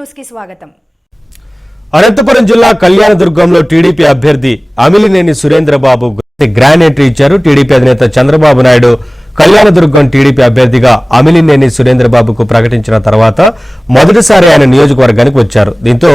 న్యూస్కి స్వాగతం. అనంతపురం జిల్లా కళ్యాణదుర్గంలో టీడీపీ అభ్యర్థి అమిలినేని సురేంద్రబాబు గ్రాండ్ ఎంట్రీ ఇచ్చారు. టీడీపీ అధినేత చంద్రబాబు నాయుడు కళ్యాణదుర్గం టీడీపీ అభ్యర్థిగా అమిలినేని సురేంద్రబాబుకు ప్రకటించిన తర్వాత మొదటిసారి ఆయన నియోజకవర్గానికి వచ్చారు. దీంతో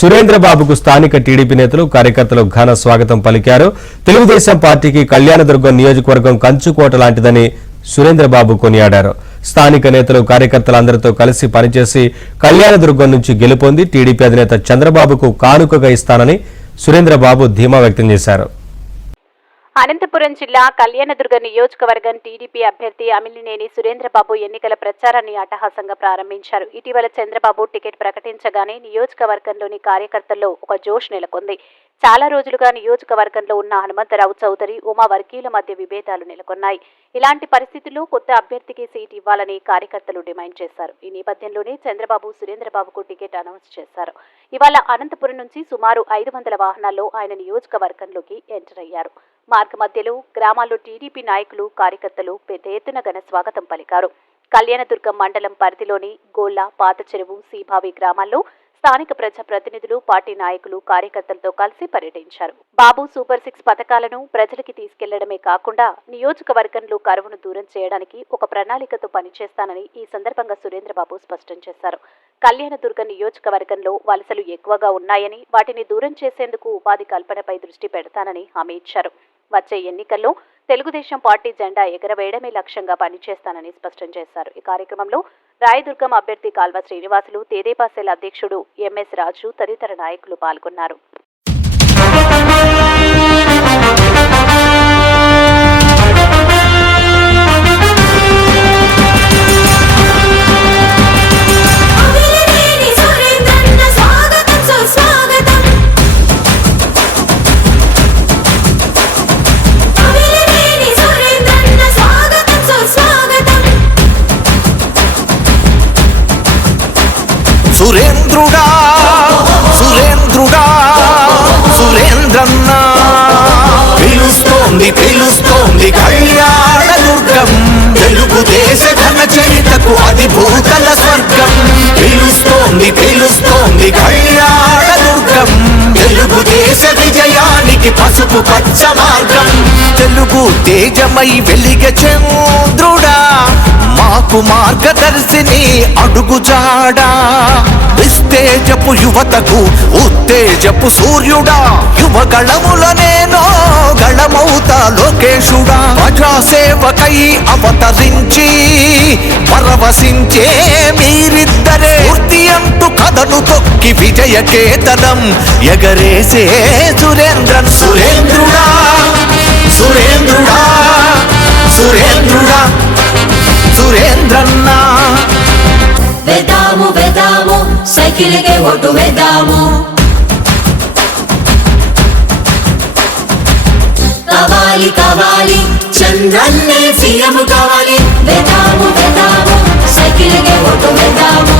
సురేంద్రబాబుకు స్థానిక టీడీపీ నేతలు కార్యకర్తలు ఘన స్వాగతం పలికారు. తెలుగుదేశం పార్టీకి కళ్యాణదుర్గం నియోజకవర్గం కంచుకోట లాంటిదని సురేంద్రబాబు కొనియాడారు. స్థానిక నేతలు కార్యకర్తలందరితో కలిసి పనిచేసి కళ్యాణదుర్గం నుంచి గెలుపొంది టీడీపీ అధినేత చంద్రబాబుకు కానుకగా ఇస్తానని సురేంద్రబాబు ధీమా వ్యక్తం చేశారు. అనంతపురం జిల్లా కళ్యాణదుర్గ నియోజకవర్గం టీడీపీ అభ్యర్థి అమిలినేని సురేంద్రబాబు ఎన్నికల ప్రచారాన్ని అట్టహాసంగా ప్రారంభించారు. ఇటీవల చంద్రబాబు టికెట్ ప్రకటించగానే నియోజకవర్గంలోని కార్యకర్తల్లో ఒక జోష్ నెలకొంది. చాలా రోజులుగా నియోజకవర్గంలో ఉన్న హనుమంతరావు చౌదరి ఉమా వర్గీయుల మధ్య విభేదాలు నెలకొన్నాయి. ఇలాంటి పరిస్థితుల్లో కొత్త అభ్యర్థికి సీట్ ఇవ్వాలని కార్యకర్తలు డిమాండ్ చేశారు. ఈ నేపథ్యంలోనే చంద్రబాబు సురేంద్రబాబుకు టికెట్ అనౌన్స్ చేశారు. ఇవాళ అనంతపురం నుంచి సుమారు ఐదు వందల వాహనాల్లో ఆయన నియోజకవర్గంలోకి ఎంటర్ అయ్యారు. మార్గ మధ్యలో గ్రామాల్లో టీడీపీ నాయకులు కార్యకర్తలు పెద్ద ఎత్తున ఘన స్వాగతం పలికారు. కళ్యాణదుర్గం మండలం పరిధిలోని గోళ్ళ పాత చెరువు సీభావి గ్రామాల్లో స్థానిక ప్రజా ప్రతినిధులు పార్టీ నాయకులు కార్యకర్తలతో కలిసి పర్యటించారు. బాబు సూపర్ సిక్స్ పథకాలను ప్రజలకి తీసుకెళ్ళడమే కాకుండా నియోజకవర్గంలో కరువును దూరం చేయడానికి ఒక ప్రణాళికతో పనిచేస్తానని ఈ సందర్భంగా సురేంద్రబాబు స్పష్టం చేశారు. కళ్యాణదుర్గ నియోజకవర్గంలో వలసలు ఎక్కువగా ఉన్నాయని వాటిని దూరం చేసేందుకు ఉపాధి కల్పనపై దృష్టి పెడతానని హామీ ఇచ్చారు. వచ్చే ఎన్నికల్లో తెలుగుదేశం పార్టీ జెండా ఎగరవేయడమే లక్ష్యంగా పనిచేస్తానని స్పష్టం చేశారు. ఈ కార్యక్రమంలో రాయదుర్గం అభ్యర్థి కాల్వ శ్రీనివాసులు తేదేపా సెల్ అధ్యక్షుడు ఎంఎస్ రాజు తదితర నాయకులు పాల్గొన్నారు. దుర్గం తెలుగుదేశ విజయానికి పసుపు పచ్చ మార్గం. తెలుగు తేజమై వెలిగ చంద్రుడా. మాకు మార్గదర్శిని అడుగుజాడా. నిస్తేజపు యువతకు ఉత్తేజపు సూర్యుడా. యువ గళముల నేను గళమౌత లోకేశుడా. ప్రజాసేవకై అవతరించి పరవశించే తొక్కి విజయ కేతనం ఎగరేసే సురేంద్రన్. సురేంద్రుడా సురేంద్రుడా సురేంద్రుడా సురేంద్రన్నా. వెదాము వెదాము సైకిల్కే ఓటు వెదాము కావాలి కావాలి చంద్రన్నే సీఎం కావాలి. వెదాము వెదాము సైకిల్కే ఓటు వెదాము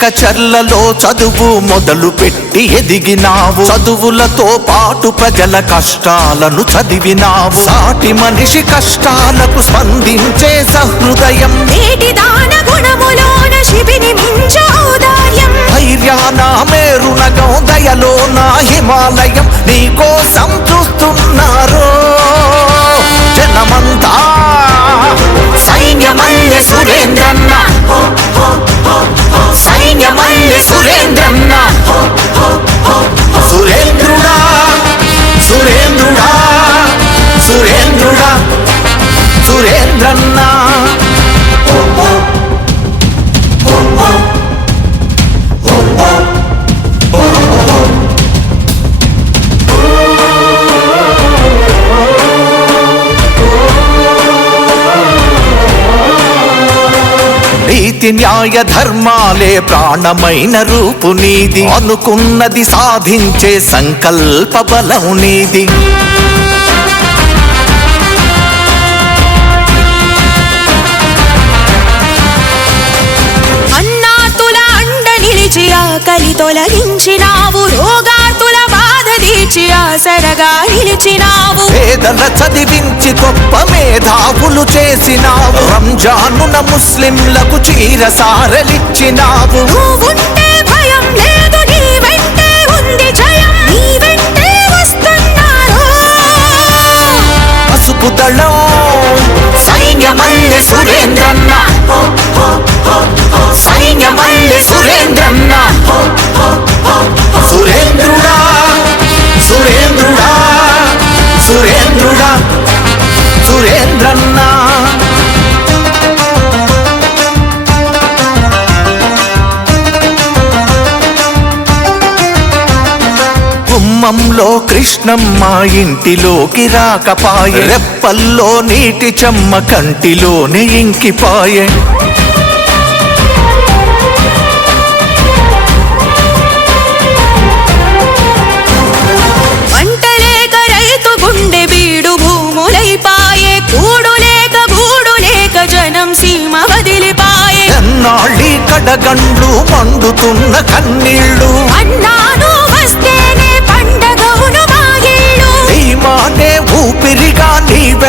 వెనక చర్లలో చదువు మొదలు పెట్టి ఎదిగినావు. చదువులతో పాటు ప్రజల కష్టాలను చదివినావు. సాటి మనిషి కష్టాలకు స్పందించే సహృదయం. ధైర్యాన మేరునగం దయలో నా హిమాలయం. నీకోసం చూస్తున్నారు జనమంతా. సైన్యమల్లె సురేంద్రన్న. సైన్యమల్లి సురేంద్రన్న. సురేంద్రుడా సురేంద్రుడా సురేంద్రుడా సురే నీతి న్యాయ ధర్మాలే ప్రాణమైన రూపు నీది. అనుకున్నది సాధించే సంకల్ప బలం నీది. కలితొలగించినావు రోగ తీర్చి ఆసరగా నిలిచినావు పేదల చదివించి గొప్ప మేధావులు చేసినావు. రంజానున ముస్లింలకు చీర సారలిచ్చినావు. నువ్వుంటే భయం లేదు నీ వెంటే ఉంది జయం నీ వెంటే వస్తున్నారు. పసుపు దళం సైన్యమల్లె సురేంద్రన్న. కృష్ణమ్మ ఇంటిలోకి రాకపాయే. రెప్పల్లో నీటి చెమ్మ కంటిలోనే ఇంకిపాయే. పంట లేక రైతు గుండె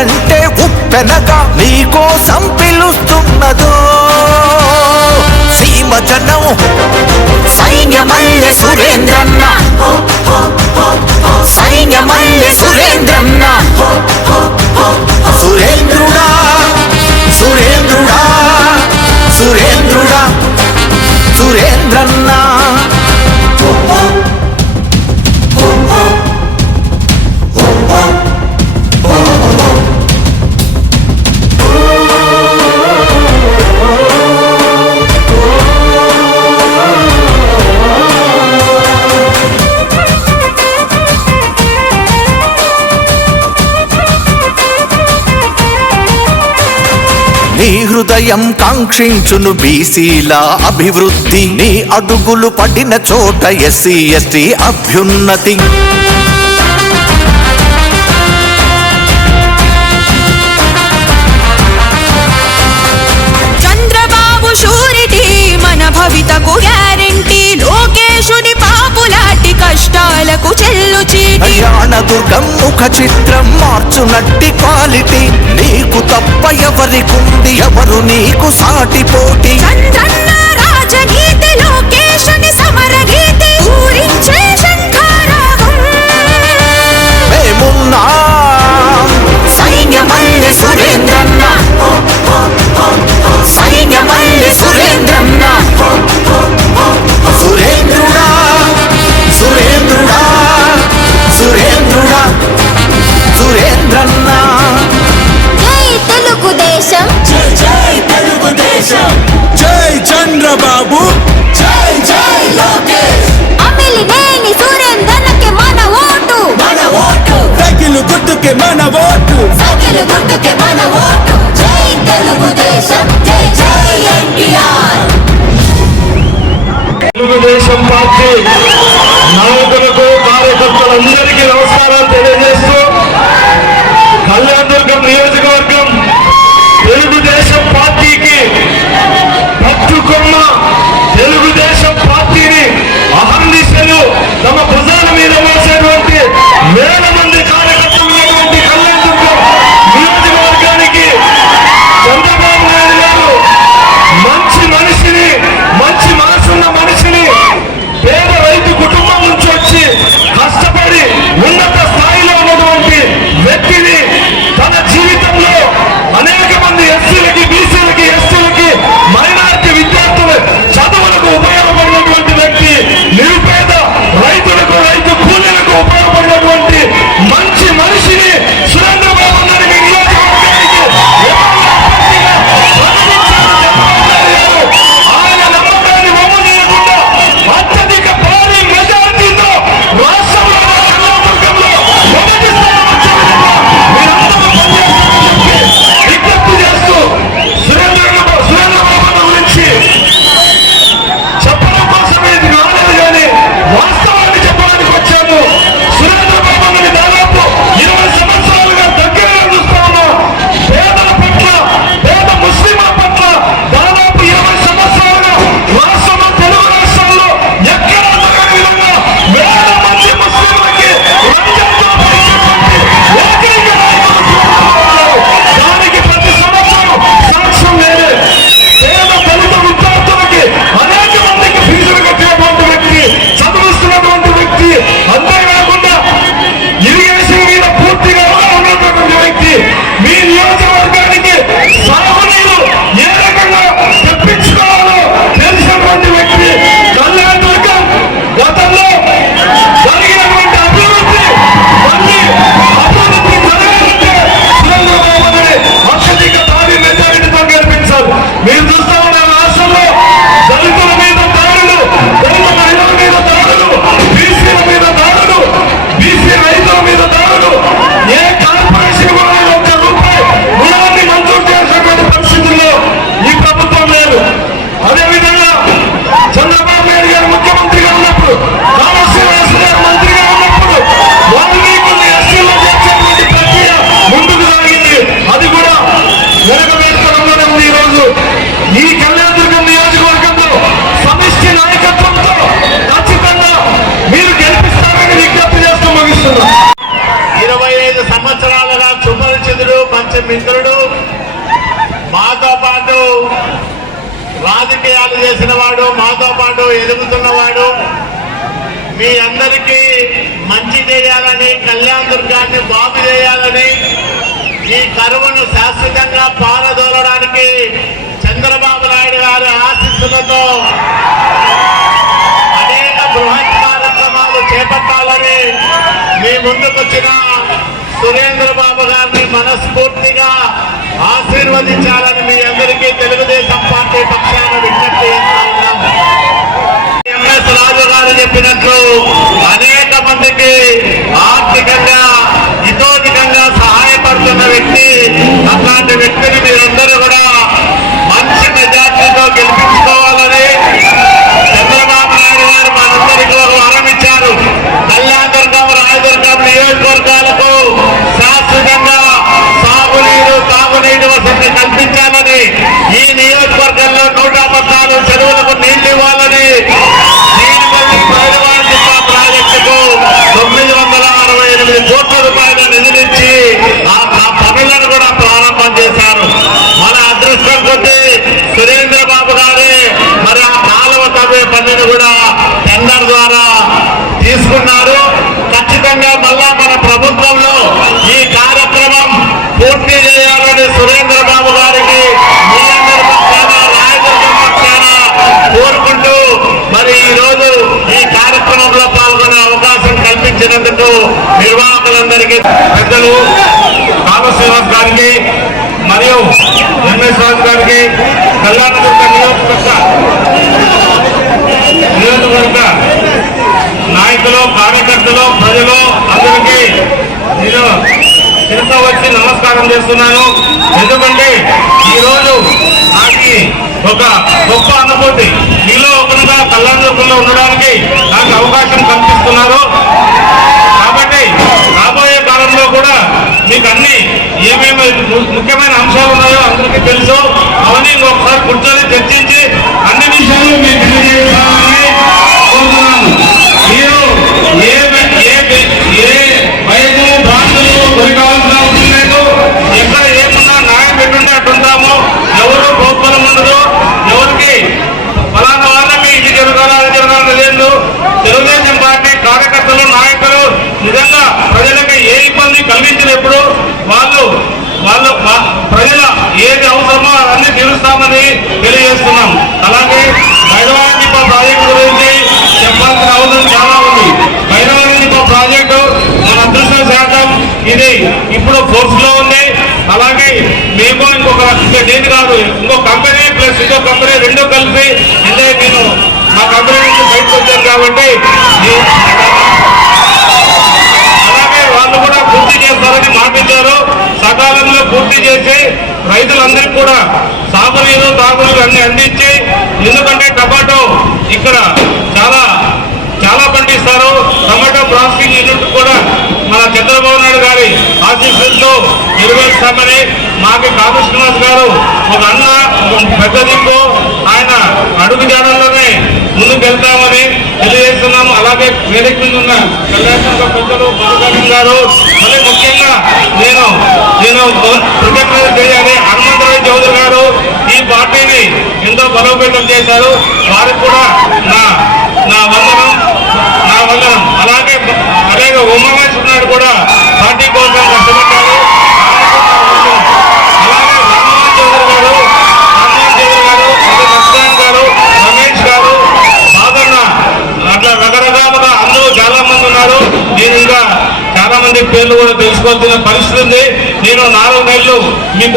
నీ వెంటే ఉప్పెనగా కోసం పిలుస్తున్నదో. సీమ జనం సైన్యమల్లె సురేంద్రన్న. సైన్యమల్లె సురేంద్రన్న. నీ హృదయం కాంక్షించును బీసీల అభివృద్ధి. నీ అడుగులు పడిన చోట ఎస్సీ ఎస్టీ అభ్యున్నతి. చంద్రబాబు షూరిటీ మన భవితకు కష్టాలకు చెల్లు చీటి. దుర్గం ముఖ చిత్రం మార్చునట్టి క్వాలిటీ. నీకు తప్ప ఎవరికుంది ఎవరు నీకు సాటి పోటీ. చంద్రన్న రాజనీతి లోకేశుని సమరగీతి. ఊరించే శంఖారావం మేమున్నా. సైన్యమల్లె సురేంద్రన్న. సైన్యమల్లె తిరుగుతున్నవాడు మీ అందరికీ మంచి చేయాలని కళ్యాణ్ దుర్గాన్ని బాగు చేయాలని ఈ కరువును శాశ్వతంగా పారదోలడానికి చంద్రబాబు నాయుడు గారి ఆశీస్సులతో అనేక బృహత్ కార్యక్రమాలు చేపట్టాలని మీ ముందుకొచ్చిన సురేంద్ర బాబు గారిని మనస్ఫూర్తిగా ఆశీర్వదించాలని మీ అందరికీ తెలుగుదేశం పార్టీ పక్షాన విజ్ఞప్తి చేస్తాను ఉన్నాం రాజు గారు చెప్పినట్లు అనేక మందికి ఆర్థికంగా ఇతోధికంగా సహాయపడుతున్న వ్యక్తి అట్లాంటి వ్యక్తిని మీరందరూ కూడా నమస్కారం చేస్తున్నాను. ఎందుకంటే ఈరోజు నాకు ఒక గొప్ప అనుభూతి. మీలో ఒకరుగా కళ్యాణదుర్గంలో ఉండడానికి నాకు అవకాశం కల్పిస్తున్నారు. కాబట్టి రాబోయే కాలంలో కూడా మీకు అన్ని ఏమేమి ముఖ్యమైన అంశాలు ఉన్నాయో అందరికీ తెలుసు. అవన్నీ ఒకసారి కూర్చొని చర్చించి అన్ని విషయాలు మీకు తెలియజేయాలని కోరుతున్నాను మీరు ఏ ఏ ఏ వయసు ప్రాంతాలు గురి కావాల్సిన అవసరం లేదు ఎక్కడ ఏమున్నా న్యాయం పెట్టుంటే అట్టుంటాము ఎవరు గోపనం ఉండదు ఎవరికి ఫలానా వాళ్ళకి ఇది జరగాలి అది జరగాలి లేదు తెలుగుదేశం పార్టీ కార్యకర్తలు నాయకులు నిజంగా ప్రజలకు ఏ ఇబ్బంది కలిగించినప్పుడు వాళ్ళు వాళ్ళు వా- ప్రజల ఏది అవసరమో అన్ని తీరుస్తామని తెలియజేస్తున్నాం అలాగే భైరవాదీప ప్రాజెక్టు గురించి చెప్పాల్సిన అవసరం చాలా ఉంది భైరవాదీప ప్రాజెక్టు మన అదృష్టం శాతం ఇది ఇప్పుడు ఫోర్స్లో ఉంది అలాగే మేము ఇంకొక ఇంకా నేను కాదు ఇంకో కంపెనీ ప్లస్ ఇంకో కంపెనీ రెండు కలిసి అంటే నేను మా కంపెనీ నుంచి బయటకు వచ్చాను కాబట్టి ఈ- అలాగే వాళ్ళు కూడా పూర్తి చేస్తారని మాటిచ్చారు సకాలంలో పూర్తి చేసి రైతులందరికీ కూడా సాగునీరు తాగునీరు అన్ని అందించి ఎందుకంటే టమాటో ఇక్కడ చాలా చాలా పండిస్తారు టమాటో ప్రాసెసింగ్ యూనిట్ కూడా మన చంద్రబాబు నాయుడు గారి ఆశీస్సులతో నిర్వహిస్తామని మాకు కాపు గారు ఒక అన్న పెద్ద దిక్కు ఆయన అడుగు జాడల్లోనే ముందుకు వెళ్తామని తెలియజేస్తున్నాము. అలాగే వేదిక మీద ఉన్న కళ్యాణ పెద్దలు మధుకరణ్ గారు మళ్ళీ ముఖ్యంగా నేను నేను కృతజ్ఞత చేయాలి. హనుమంతరావు చౌదరి గారు ఈ పార్టీని ఎంతో బలోపేతం చేశారు. వారికి కూడా నా నా వందనం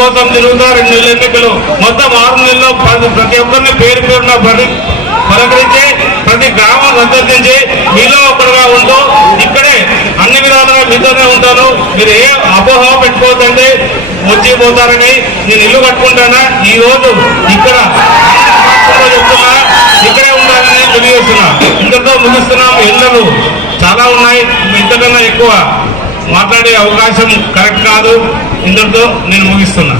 మీకోసం తిరుగుతా రెండు నెలలు ఎన్నికలు మొత్తం ఆరు నెలల్లో ప్రతి ఒక్కరిని పేరు పేరున పరి పలకరించి ప్రతి గ్రామం సందర్శించి మీలో ఒకరుగా ఉంటూ ఇక్కడే అన్ని విధాలుగా మీతోనే ఉంటాను. మీరు ఏ అపోహ పెట్టుకోవద్దండి. వచ్చి పోతారని నేను ఇల్లు కట్టుకుంటానా? ఈ రోజు ఇక్కడ చెప్తున్నా. ఇక్కడే ఉండాలని తెలియజేస్తున్నా. ఇంతతో ముగిస్తున్నాం ఎండలు చాలా ఉన్నాయి. ఇంతకన్నా ఎక్కువ మాట్లాడే అవకాశం కరెక్ట్ కాదు. ఇంతటితో నేను ముగిస్తున్నా.